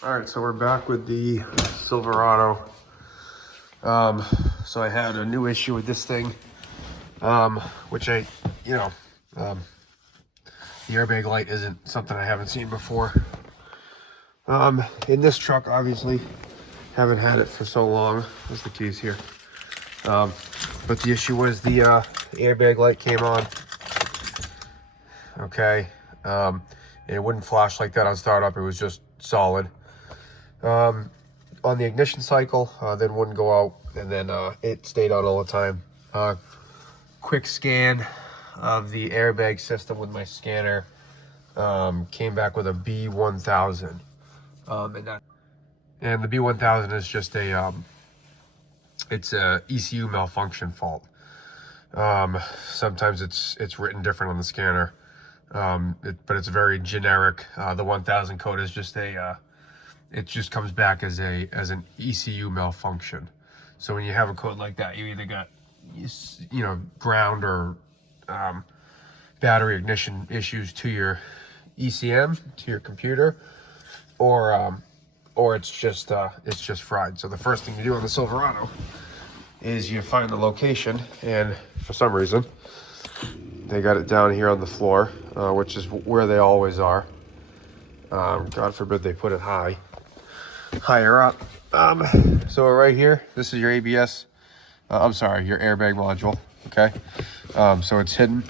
All right, so we're back with the Silverado. So I had a new issue with this thing, which the airbag light isn't something I haven't seen before. In this truck, obviously, haven't had it for so long. There's the keys here. But the issue was the airbag light came on. Okay, and it wouldn't flash like that on startup. It was just solid. On the ignition cycle, then wouldn't go out, and then it stayed out all the time. Quick scan of the airbag system with my scanner came back with a B1000, and the B1000 is just it's a ECU malfunction fault. Sometimes it's written different on the scanner, but it's very generic. The 1000 code is just it just comes back as an ECU malfunction. So when you have a code like that, you either got ground or battery ignition issues to your ECM, to your computer, or it's just fried. So the first thing you do on the Silverado is you find the location, and for some reason they got it down here on the floor, which is where they always are. God forbid they put it higher up. So right here, this is your ABS, your airbag module. Okay, so it's hidden.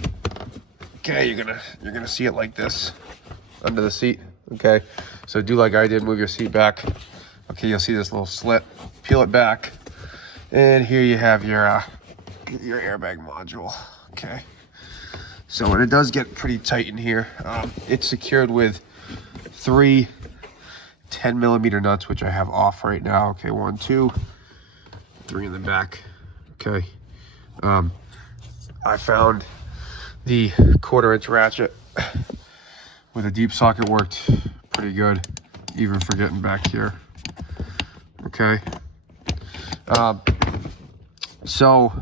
Okay, you're gonna see it like this under the seat. Okay, so do like I did, move your seat back. Okay, you'll see this little slit. Peel it back, and here you have your airbag module. Okay, so and it does get pretty tight in here. It's secured with 3 10mm nuts, which I have off right now. Okay, 1, 2, 3 in the back. Okay, I found the 1/4-inch ratchet with a deep socket worked pretty good, even for getting back here. Okay, so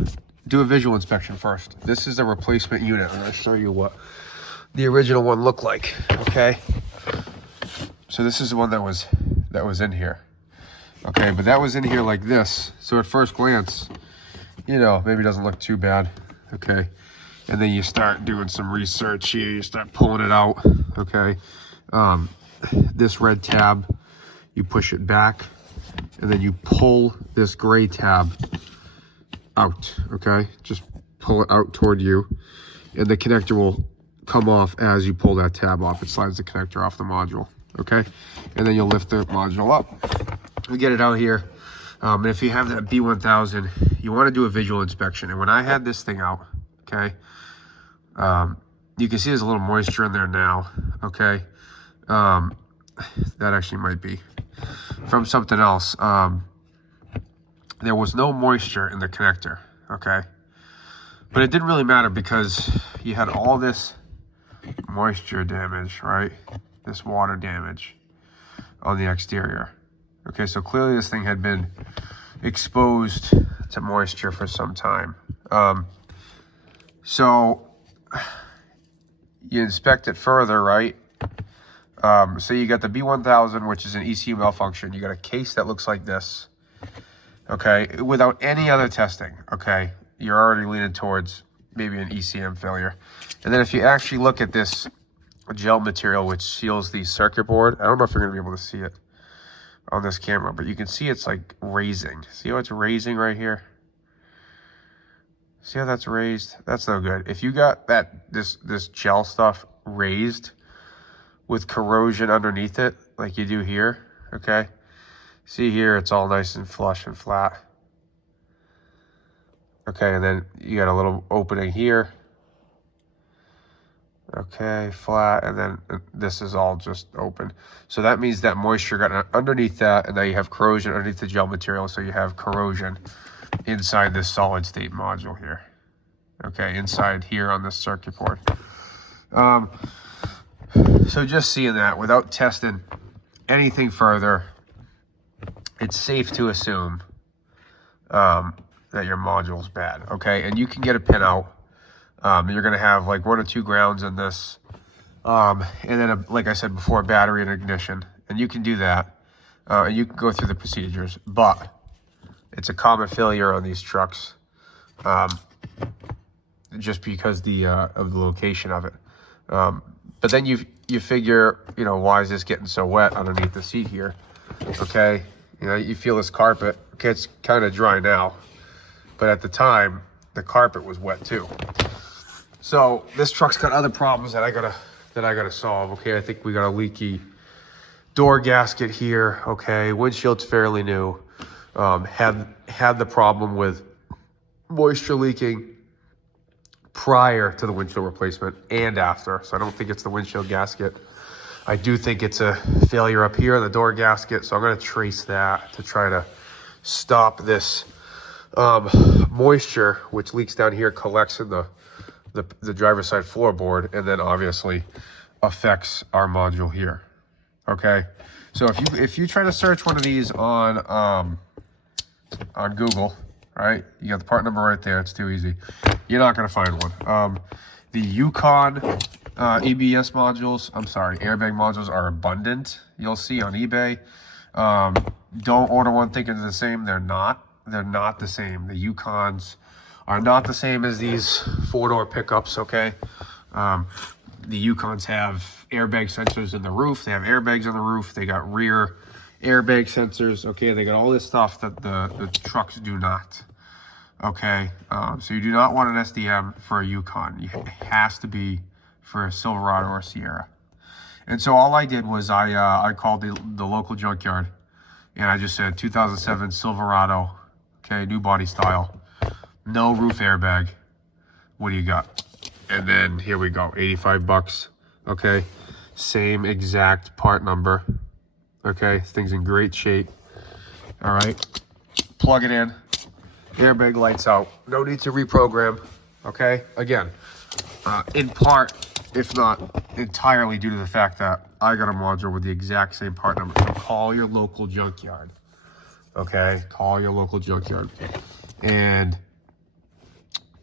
do a visual inspection first. This is a replacement unit. I'm going to show you what the original one looked like. Okay, so this is the one that was in here. Okay, but that was in here like this. So at first glance, maybe it doesn't look too bad. Okay, and then you start doing some research here. You start pulling it out. Okay, this red tab, you push it back, and then you pull this gray tab out. Okay, just pull it out toward you, and the connector will come off as you pull that tab off. It slides the connector off the module. Okay, and then you'll lift the module up. We get it out here, and if you have that B1000, you want to do a visual inspection. And when I had this thing out, okay, you can see there's a little moisture in there now. Okay, that actually might be from something else. There was no moisture in the connector. Okay, but it didn't really matter because you had all this moisture damage, right? This water damage on the exterior. Okay, so clearly this thing had been exposed to moisture for some time. So you inspect it further, right? So you got the B1000, which is an ECU malfunction. You got a case that looks like this. Okay, without any other testing. Okay, you're already leaning towards maybe an ECM failure. And then if you actually look at this gel material which seals the circuit board, I don't know if you're going to be able to see it on this camera, but you can see it's like raising. See how it's raising right here? See how that's raised? That's no good. If you got this gel stuff raised with corrosion underneath it, like you do here, okay? See here, it's all nice and flush and flat. Okay, and then you got a little opening here. Okay, flat, and then this is all just open. So that means that moisture got underneath that, and now you have corrosion underneath the gel material, so you have corrosion inside this solid state module here. Okay, inside here on this circuit board. So just seeing that without testing anything further, it's safe to assume that your module's bad. Okay, and you can get a pin out. You're going to have like 1 or 2 grounds in this, and then like I said before, battery and ignition, and you can do that. and you can go through the procedures, but it's a common failure on these trucks, just because of the location of it. But then you figure, you know, why is this getting so wet underneath the seat here? Okay, you know, you feel this carpet. Okay, it's kind of dry now, but at the time, the carpet was wet too. So this truck's got other problems that I gotta solve. Okay, I think we got a leaky door gasket here. Okay, windshield's fairly new. Had the problem with moisture leaking prior to the windshield replacement and after. So I don't think it's the windshield gasket. I do think it's a failure up here in the door gasket. So I'm gonna trace that to try to stop this moisture, which leaks down here, collects in the driver's side floorboard, and then obviously affects our module here. Okay, so if you try to search one of these on Google, right, you got the part number right there. It's too easy. You're not gonna find one. The Yukon ABS modules, airbag modules are abundant. You'll see on eBay. Don't order one thinking they're the same. They're not. They're not the same. The Yukons are not the same as these four-door pickups, okay? The Yukons have airbag sensors in the roof. They have airbags on the roof. They got rear airbag sensors, okay? They got all this stuff that the trucks do not, okay? So you do not want an SDM for a Yukon. It has to be for a Silverado or Sierra. And so all I did was I called the local junkyard, and I just said 2007 Silverado, okay, new body style. No roof airbag. What do you got? And then here we go, 85 bucks. Okay, same exact part number. Okay, this thing's in great shape. All right, plug it in. Airbag lights out. No need to reprogram. Okay, again, in part, if not entirely, due to the fact that I got a module with the exact same part number. So call your local junkyard. Okay, call your local junkyard. And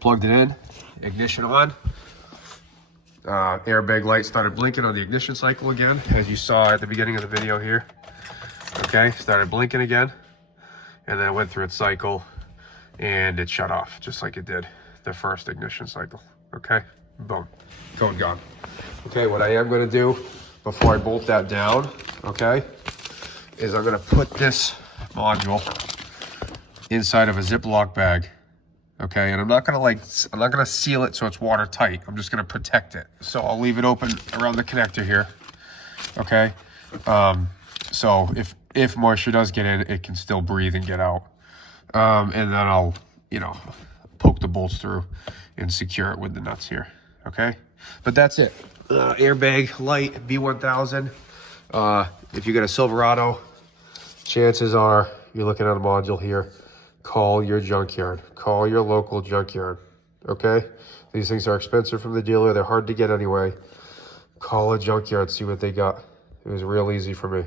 plugged it in, ignition on. Airbag light started blinking on the ignition cycle again, as you saw at the beginning of the video here. Okay, started blinking again, and then it went through its cycle, and it shut off, just like it did the first ignition cycle. Okay, boom, code gone. Okay, what I am gonna do before I bolt that down, okay, is I'm gonna put this module inside of a Ziploc bag. Okay, and I'm not gonna seal it so it's watertight. I'm just gonna protect it. So I'll leave it open around the connector here. Okay, so if moisture does get in, it can still breathe and get out. And then I'll, you know, poke the bolts through and secure it with the nuts here. Okay, but that's it. Airbag light B1000. If you got a Silverado, chances are you're looking at a module here. Call your junkyard. Call your local junkyard, okay? These things are expensive from the dealer. They're hard to get anyway. Call a junkyard, see what they got. It was real easy for me.